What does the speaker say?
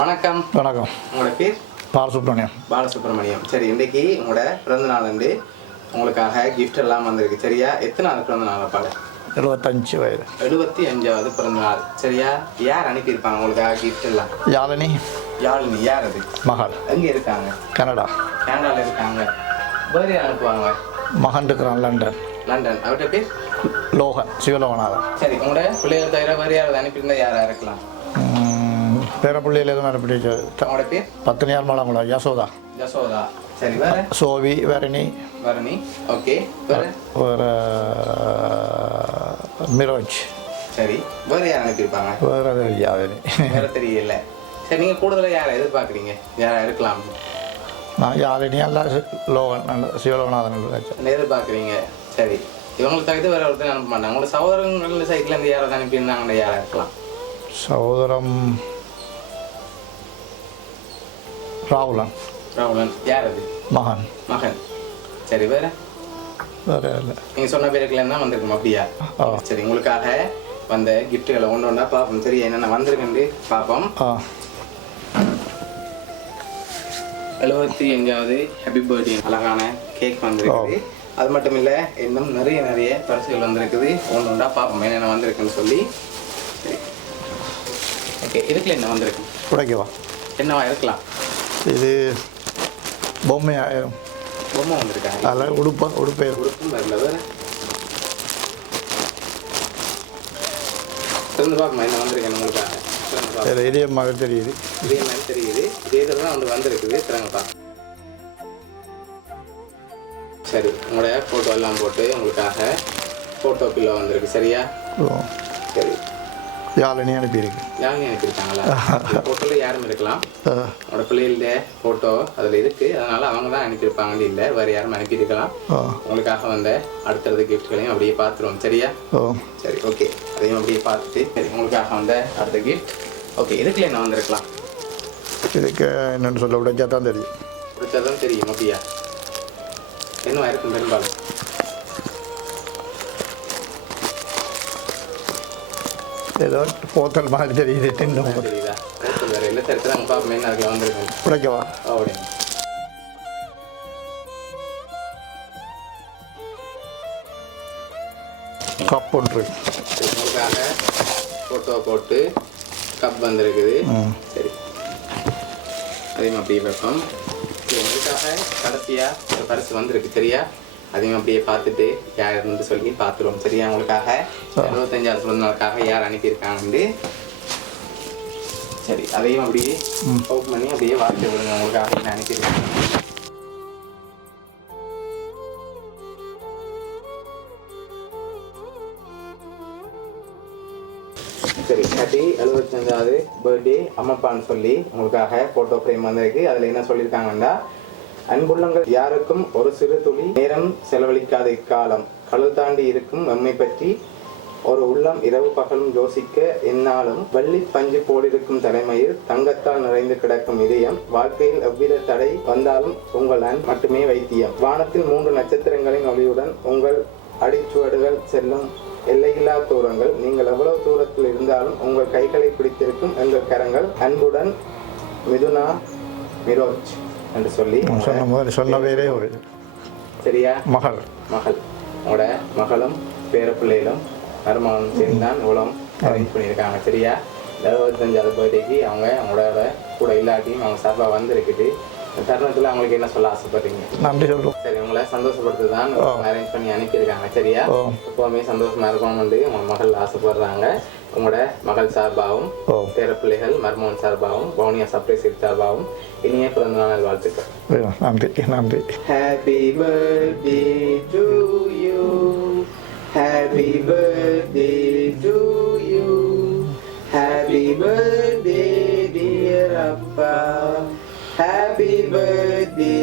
வணக்கம். வணக்கம். உங்களோட பேர்? பாலசுப்ரமணியம். பாலசுப்ரமணியம். சரி, இன்றைக்கி உங்களோட பிறந்த நாள் வந்து உங்களுக்காக கிஃப்ட் எல்லாம் வந்திருக்கு. சரியா? எத்தனை நாள் பிறந்த நாள் அப்பாட? 75 வயது. 75வது பிறந்த நாள். சரியா? யார் அனுப்பியிருப்பாங்க உங்களுக்காக கிஃப்ட் எல்லாம்? யாழினி. யாழினி யார் அது? மகள். எங்கே இருக்காங்க? கனடா. கனடாவில் இருக்காங்க. வேறு யார் அனுப்புவாங்க? மகன் இருக்கிறான் லண்டன். லண்டன். அவர்கிட்ட பேர்? லோகன், சிவலோகநாதன். சரி, உங்களோட பிள்ளைகள் தவிர வேறு யாராவது அனுப்பியிருந்தா யாராக இருக்கலாம்? பேர பிள்ளைகள் எதுவும் அனுப்பிடுச்சு. உங்களோட பேர்? பத்தினியார் மலங்குளம். யசோதா. யசோதா. சரி, வேறு? சோவி, வரணி. வரணி. ஓகே. வேறு? வேறு மிரோஜ். சரி, வேறு யார் அனுப்பியிருப்பாங்க? வேறு யாழினி. வேறு தெரியல. சரி, நீங்கள் கூடுதலாக யாரை எதிர்பார்க்குறீங்க? யாராக இருக்கலாம்? நான் யாழினி அல்ல லோகன் அல்ல சிவலோகநாதன் எதிர்பார்க்குறீங்க. சரி, இவங்களுக்கு தகுதி வேறு ஒருத்தர் அனுப்ப மாட்டாங்க. உங்களோட சகோதரங்கள் சைட்லேருந்து யாராவது அனுப்பியிருந்தாங்கன்னா யாராக இருக்கலாம்? சகோதரம் ராகுலன். ராகுலன். யார் அது? மகன். மகன். சரி, வேறு? வேறு இல்லை. நீங்கள் சொன்ன பேருக்குலாம் தான் வந்திருக்கோம். அப்படியா? சரி, உங்களுக்காக வந்த கிஃப்ட்டுகளை ஒன்று ஒன்றா பார்ப்போம். சரி, என்னென்ன வந்திருக்குன்னு பார்ப்போம். 75வது ஹாப்பி பர்த்டே அழகான கேக் வந்திருக்குது. அது மட்டும் இல்லை, இன்னும் நிறைய பரிசுகள் வந்திருக்குது. ஒன்று ஒன்றா பார்ப்போம் என்னென்ன வந்திருக்குன்னு சொல்லி. சரி, ஓகே. இதுக்குள்ள என்ன வந்திருக்கு? உடைக்கவா? என்னவா இருக்கலாம்? இது பொம்மையாயிரும். பொம்மை வந்திருக்காங்க. அதில் உடுப்பும் வரல. வேறு திறந்து பார்ப்போம் என்ன வந்திருக்கேன் உங்களுக்காக. இதே மாதிரி தெரியுது. இதே மாதிரி தெரியுது. இதே இதில் தான் வந்திருக்குது. திறங்கப்பா. சரி, உங்களுடைய ஃபோட்டோ எல்லாம் போட்டு உங்களுக்காக ஃபோட்டோ பில்லோ வந்திருக்கு. சரியா? சரி. யாழினி அனுப்பியிருக்கு. யாழினி அனுப்பியிருக்காங்களா? ஃபோட்டோவில் யாரும் இருக்கலாம். உங்களோட பிள்ளைகள ஃபோட்டோ அதில் இருக்குது. அதனால் அவங்க தான் அனுப்பியிருப்பாங்கன்னு இல்லை, வேறு யாரும் அனுப்பியிருக்கலாம். உங்களுக்காக வந்த அடுத்தடுத்த கிஃப்ட்களையும் அப்படியே பார்த்துருவோம். சரியா? சரி, ஓகே. அதையும் அப்படியே பார்த்துட்டு சரி, உங்களுக்காக வந்த அடுத்த கிஃப்ட். ஓகே, இதுக்குள்ள என்ன வந்திருக்கலாம்? இதுக்கு என்னென்னு சொல்ல உடைச்சா தான் தெரியும். உடைச்சா தான் தெரியும். அப்படியா? என்னவா இருக்கும் பெரும்பாலும்? ஏதோ போத்தல் மாதிரி தெரியுது. தெரியுதா? போத்தல் வேறு இல்லை. சரி, அங்கே பார்ப்போம் என்ன அதில் வந்திருக்கோம். உடைக்கவா? அப்படியே கப் ஒன்று. உங்களுக்காக ஃபோட்டோ போட்டு கப் வந்திருக்குது. சரி, அதையும் அப்படியே வைப்போம். உங்களுக்காக கடைசியாக ஒரு பரிசு வந்திருக்கு. சரியா? அதையும் அப்படியே பார்த்துட்டு யாருன்னு சொல்லி பார்த்துருவோம். சரியா? உங்களுக்காக 75வது பிறந்த நாளுக்காக யார் அனுப்பியிருக்காங்கன்னு. சரி, அதையும் அப்படியே ஓப்பன் பண்ணி அப்படியே வார்த்தை விடுங்க. உங்களுக்காக என்ன அனுப்பியிருக்காங்க. சரி, ஹாப்பி 75வது பர்த்டே அம்மப்பான்னு சொல்லி உங்களுக்காக ஃபோட்டோ ஃப்ரேம் வந்திருக்கு. அதில் என்ன சொல்லியிருக்காங்கன்னா, அன்புள்ளங்கள் யாருக்கும் ஒரு சிறு துளி நேரம் செலவழிக்காத இக்காலம் கடல் தாண்டி இருக்கும் எம்மை பற்றி ஒரு உள்ளம் இரவு பகலும் யோசிக்க எந்நாளும் வள்ளி பஞ்சு போலிருக்கும் தலைமையில் தங்கத்தால் நிறைந்து கிடக்கும் இதயம் வாழ்க்கையில் எவ்வித தடை வந்தாலும் உங்கள் அன்பு மட்டுமே வைத்தியம். வானத்தில் 3 நட்சத்திரங்களின் ஒளியுடன் உங்கள் அடிச்சுவடுகள் செல்லும் எல்லையில்லா தூரங்கள். நீங்கள் எவ்வளவு தூரத்தில் இருந்தாலும் உங்கள் கைகளை பிடித்திருக்கும் எங்கள் கரங்கள். அன்புடன் மிதுனா மிரோஜ் என்று சொல்லி சொன்ன பேரே ஒரு. சரியா? மகள். உங்களோட மகளும் பேரப்பிள்ளைகளும் மருமகனும் சேர்ந்தான் இவ்வளோ அரேஞ்ச் பண்ணியிருக்காங்க. சரியா? 75வது பர்த்டேக்கு அவங்களோட கூட இல்லாட்டியும் அவங்க சார்பாக வந்திருக்குது. இந்த தருணத்தில் அவங்களுக்கு என்ன சொல்ல ஆசைப்படுறீங்க? நன்றி சொல்லுவோம். சரி, உங்களை சந்தோஷப்படுத்து தான் அரேஞ்ச் பண்ணி அனுப்பியிருக்காங்க. சரியா? எப்போவுமே சந்தோஷமாக இருக்கணும்னு உங்கள் மகள் ஆசைப்படுறாங்க. உங்களோட மகள் சார்பாகவும் பேரப்பிள்ளைகள் மருமகன் சார்பாகவும் பவுனியா சர்ப்ரைஸ் சார்பாகவும் இனிய பிறந்த நாள் வாழ்த்துக்கள். நன்றி. நன்றி. Happy birthday to you. Happy birthday to you. Happy birthday dear அப்பா. Happy birthday